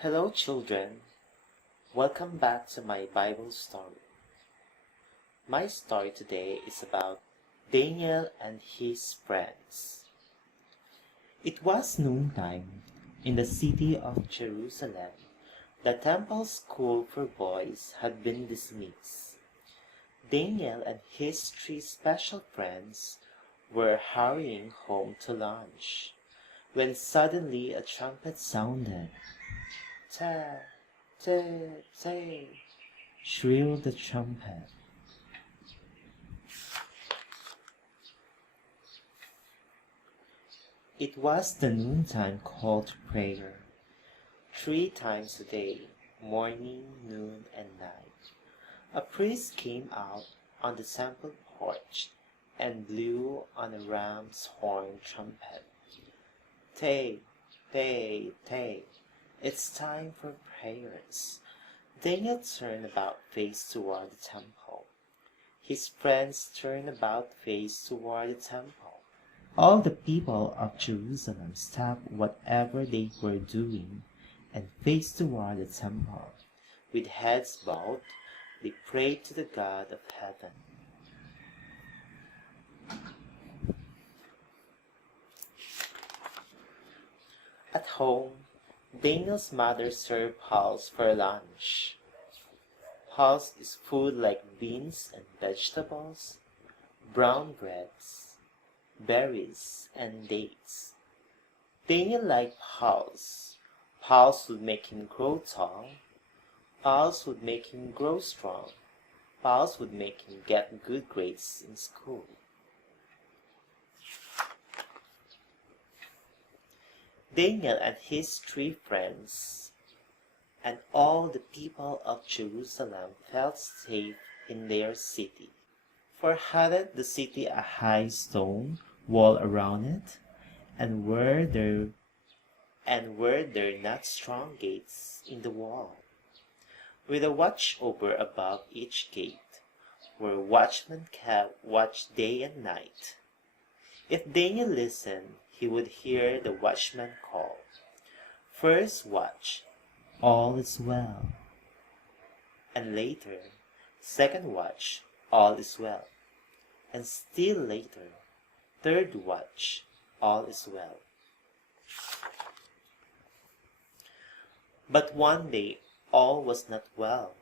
Hello, children. Welcome back to my Bible story. My story today is about Daniel and his friends. It was noontime in the city of Jerusalem. The temple school for boys had been dismissed. Daniel and his three special friends were hurrying home to lunch when suddenly a trumpet sounded. Ta, ta, ta, shrilled the trumpet. It was the noontime call to prayer. 3 times a day, morning, noon, and night, a priest came out on the temple porch and blew on a ram's horn trumpet. Tay, tay, tay, it's time for prayers. Daniel turned about face toward the temple. His friends turned about face toward the temple. All the people of Jerusalem stopped whatever they were doing and faced toward the temple. With heads bowed, they prayed to the God of heaven. At home, Daniel's mother served pulse for lunch. Pulse is food like beans and vegetables, brown breads, berries, and dates. Daniel liked pulse. Pulse would make him grow tall. Pulse would make him grow strong. Pulse would make him get good grades in school. Daniel and his three friends and all the people of Jerusalem felt safe in their city. For hadn't the city a high stone wall around it, and were there not strong gates in the wall, with a watchover above each gate, where watchmen kept watch day and night? If Daniel listened, he would hear the watchman call, "First watch, all is well." And later, "Second watch, all is well." And still later, "Third watch, all is well." But one day all was not well.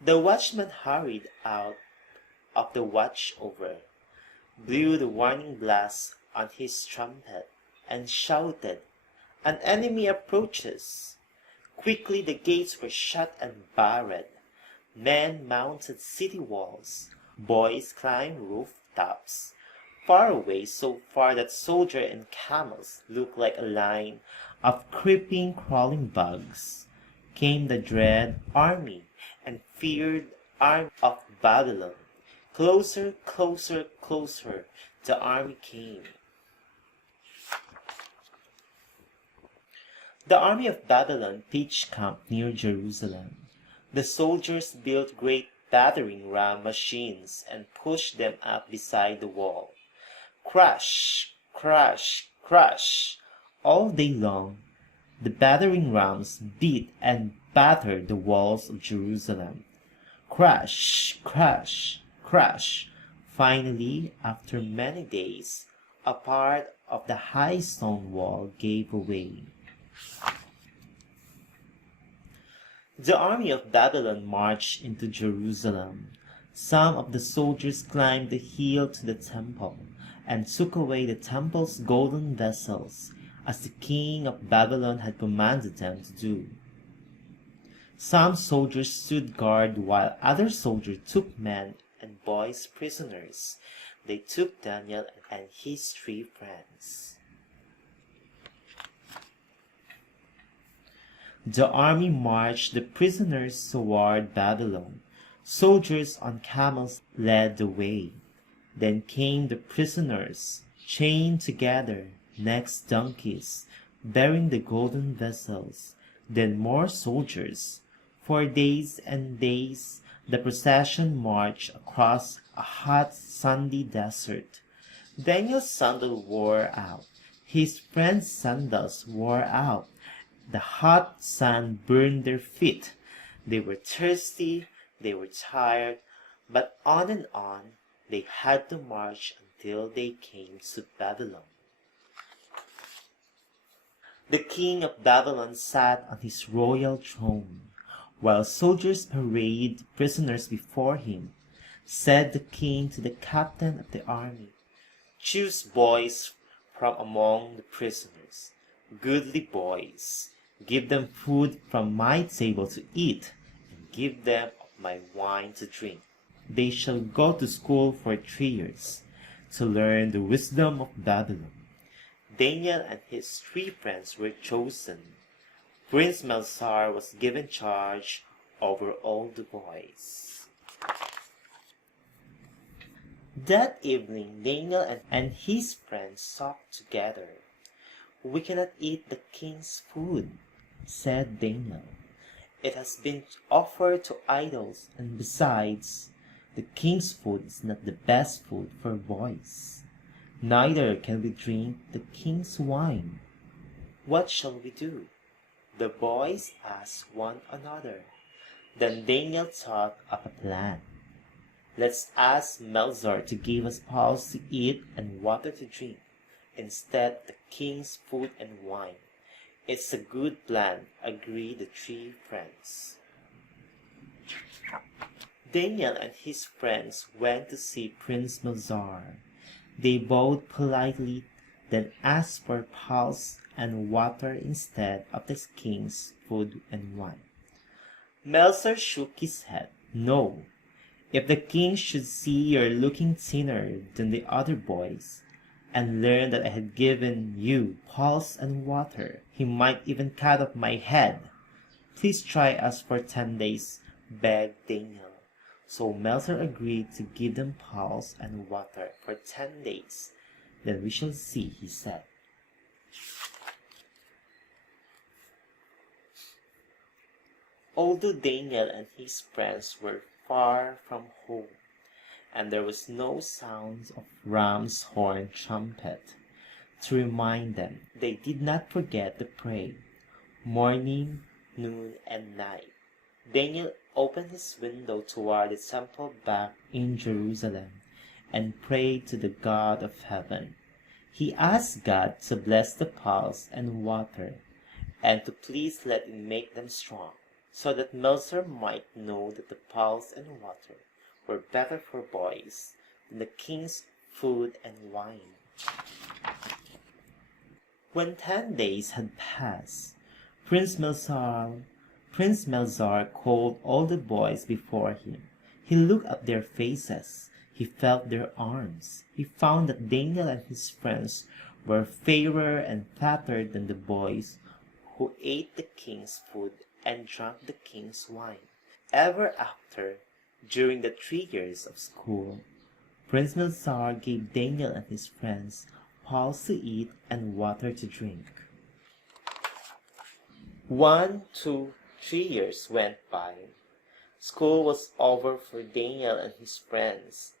The watchman hurried out of the watchover, blew the warning blast on his trumpet, and shouted, "An enemy approaches!" Quickly the gates were shut and barred. Men mounted city walls. Boys climbed rooftops. Far away, so far that soldiers and camels looked like a line of creeping, crawling bugs, came the dread army and feared army of Babylon. Closer, closer, closer, the army came. The army of Babylon pitched camp near Jerusalem. The soldiers built great battering ram machines and pushed them up beside the wall. Crash, crash, crash! All day long, the battering rams beat and battered the walls of Jerusalem. Crash, crash, crash! Finally, after many days, a part of the high stone wall gave away. The army of Babylon marched into Jerusalem. Some of the soldiers climbed the hill to the temple and took away the temple's golden vessels, as the king of Babylon had commanded them to do. Some soldiers stood guard while other soldiers took men and boys prisoners. They took Daniel and his three friends. The army marched the prisoners toward Babylon. Soldiers on camels led the way. Then came the prisoners, chained together, next donkeys, bearing the golden vessels. Then more soldiers. For days and days the procession marched across a hot, sandy desert. Daniel's sandal wore out. His friend's sandals wore out. The hot sun burned their feet. They were thirsty, they were tired, but on they had to march until they came to Babylon. The king of Babylon sat on his royal throne, while soldiers paraded prisoners before him. Said the king to the captain of the army, "Choose boys from among the prisoners, goodly boys. Give them food from my table to eat, and give them of my wine to drink. They shall go to school for 3 years, to learn the wisdom of Babylon." Daniel and his 3 friends were chosen. Prince Belshazzar was given charge over all the boys. That evening Daniel and his friends talked together. "We cannot eat the king's food," said Daniel. "It has been offered to idols, and besides, the king's food is not the best food for boys. Neither can we drink the king's wine. What shall we do?" The boys asked one another. Then Daniel thought of a plan. "Let's ask Belshazzar to give us pulse to eat and water to drink, instead of the king's food and wine." "It's a good plan," agreed the 3 friends. Daniel and his friends went to see Prince Belshazzar. They bowed politely, then asked for pulse and water instead of the king's food and wine. Belshazzar shook his head. "No. If the king should see you're looking thinner than the other boys, and learn that I had given you pulse and water, he might even cut off my head. Please try us for 10 days, begged Daniel. So Belshazzar agreed to give them pulse and water for 10 days. "Then we shall see," he said. Although Daniel and his friends were far from home, and there was no sound of ram's horn trumpet to remind them, they did not forget to pray, morning, noon, and night. Daniel opened his window toward the temple back in Jerusalem and prayed to the God of heaven. He asked God to bless the pulse and water, and to please let him make them strong, so that Belshazzar might know that the pulse and water were better for boys than the king's food and wine. When 10 days had passed, Prince Belshazzar called all the boys before him. He looked at their faces. He felt their arms. He found that Daniel and his friends were fairer and fatter than the boys who ate the king's food and drank the king's wine. Ever after, during the 3 years of school, Prince Belshazzar gave Daniel and his friends pulse to eat and water to drink. 1, 2, 3 years went by. School was over for Daniel and his friends.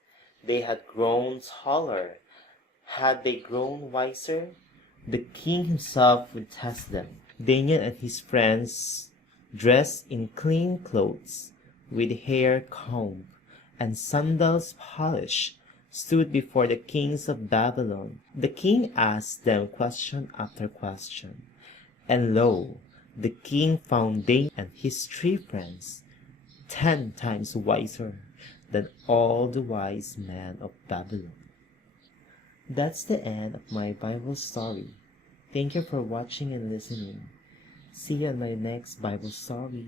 They had grown taller. Had they grown wiser? The king himself would test them. Daniel and his friends, dressed in clean clothes, with hair combed and sandals polished, stood before the kings of Babylon. The king asked them question after question, and lo, the king found Daniel and his 3 friends 10 times wiser than all the wise men of Babylon. That's the end of my Bible story. Thank you for watching and listening. See you in my next Bible story.